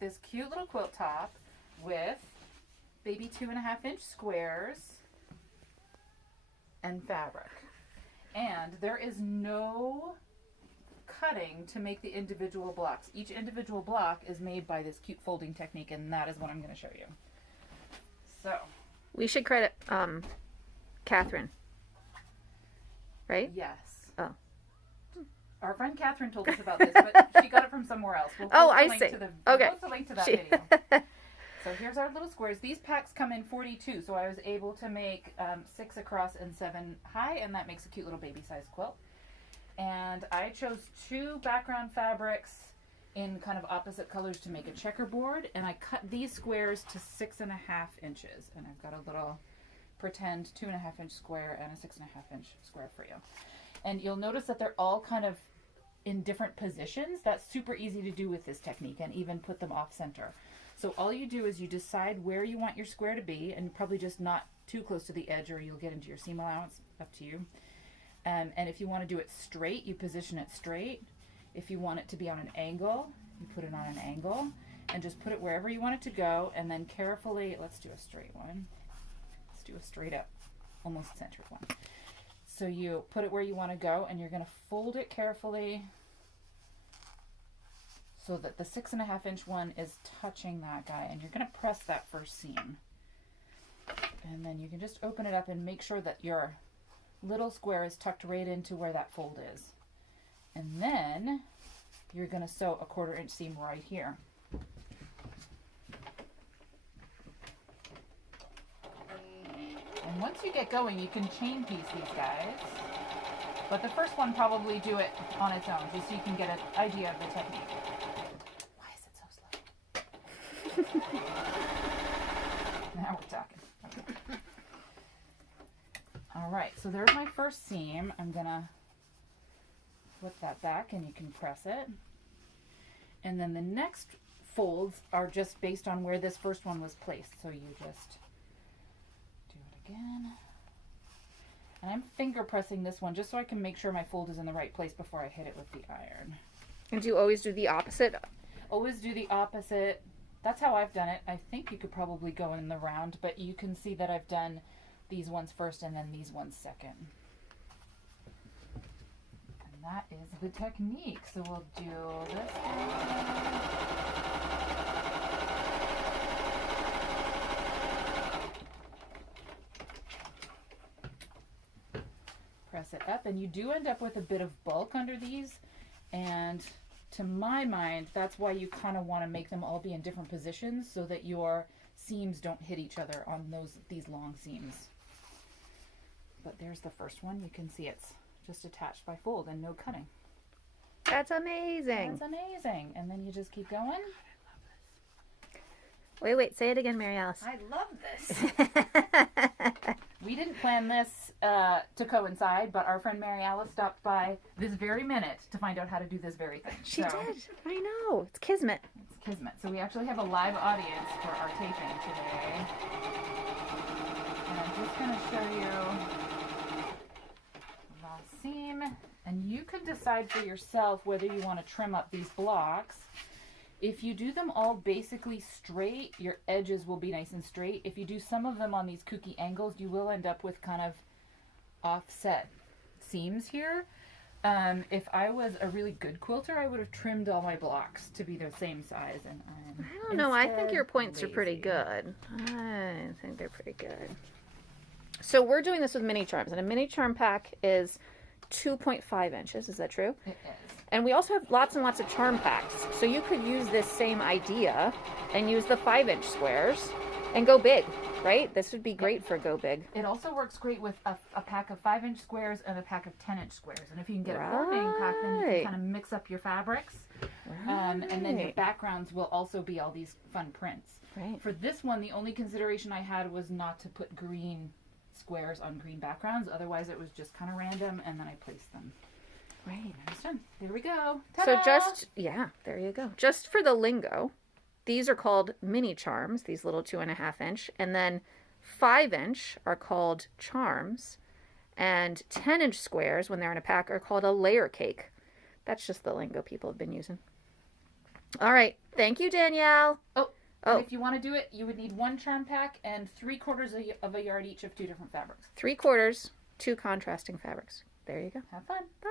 this cute little quilt top with baby 2.5-inch squares and fabric. And there is no cutting to make the individual blocks. Each individual block is made by this cute folding technique, and that is what I'm going to show you. So we should credit Catherine, right? yes. Oh. Our friend Catherine told us about this, but she got it from somewhere else. We'll post I a link see. To the, okay. We'll post a link to that video. So here's our little squares. These packs come in 42, so I was able to make 6 across and 7 high, and that makes a cute little baby-sized quilt. And I chose 2 background fabrics in kind of opposite colors to make a checkerboard, and I cut these squares to 6.5 inches. And I've got a little pretend 2.5-inch square and a 6.5-inch square for you. And you'll notice that they're all kind of in different positions. That's super easy to do with this technique, and even put them off center. So all you do is you decide where you want your square to be, and probably just not too close to the edge or you'll get into your seam allowance, up to you. And if you want to do it straight, you position it straight. If you want it to be on an angle, you put it on an angle, and just put it wherever you want it to go, and then carefully, let's do a straight one. Let's do a straight up, almost centered one. So you put it where you want to go, and you're going to fold it carefully so that the 6.5-inch one is touching that guy, and you're going to press that first seam. And then you can just open it up and make sure that your little square is tucked right into where that fold is. And then you're going to sew a 1/4-inch seam right here. And once you get going, you can chain piece these guys. But the first one, probably do it on its own, just so you can get an idea of the technique. Why is it so slow? Now we're talking. Okay. All right, so there's my first seam. I'm gonna flip that back, and you can press it. And then the next folds are just based on where this first one was placed. So you just do it again. And I'm finger pressing this one just so I can make sure my fold is in the right place before I hit it with the iron. And do you always do the opposite? Always do the opposite. That's how I've done it. I think you could probably go in the round, but you can see that I've done these ones first and then these ones second. And that is the technique. So we'll do this one. Press it up, and you do end up with a bit of bulk under these, and to my mind, that's why you kind of want to make them all be in different positions so that your seams don't hit each other on these long seams. But there's the first one. You can see it's just attached by fold and no cutting. That's amazing. That's amazing. And then you just keep going. Wait, say it again, Mary Alice. I love this. We didn't plan this to coincide, but our friend Mary Alice stopped by this very minute to find out how to do this very thing. She did. I know. It's kismet. It's kismet. So we actually have a live audience for our taping today. And I'm just going to show you the seam. And you can decide for yourself whether you want to trim up these blocks. If you do them all basically straight, your edges will be nice and straight. If you do some of them on these kooky angles, you will end up with kind of offset seams here. If I was a really good quilter, I would have trimmed all my blocks to be the same size. And I don't know. I think your points are pretty good. I think they're pretty good. So we're doing this with mini charms, and a mini charm pack is 2.5 inches. Is that true? It is. And we also have lots and lots of charm packs. So you could use this same idea and use the 5-inch squares and go big, right? This would be great for go big. It also works great with a pack of 5-inch squares and a pack of 10-inch squares. And if you can get a coordinating pack, then you can kind of mix up your fabrics. And then your backgrounds will also be all these fun prints. Right. For this one, the only consideration I had was not to put green squares on green backgrounds. Otherwise, it was just kind of random, and then I placed them. Right. It's done. There we go. So Ta-da! there you go. Just for the lingo, these are called mini charms, these little 2.5-inch, and then 5-inch are called charms, and 10-inch squares, when they're in a pack, are called a layer cake. That's just the lingo people have been using. All right. Thank you, Danielle. Oh, Oh. and if you want to do it, you would need 1 charm pack and 3/4 of a yard each of 2 different fabrics. 3/4, 2 contrasting fabrics. There you go. Have fun. Bye.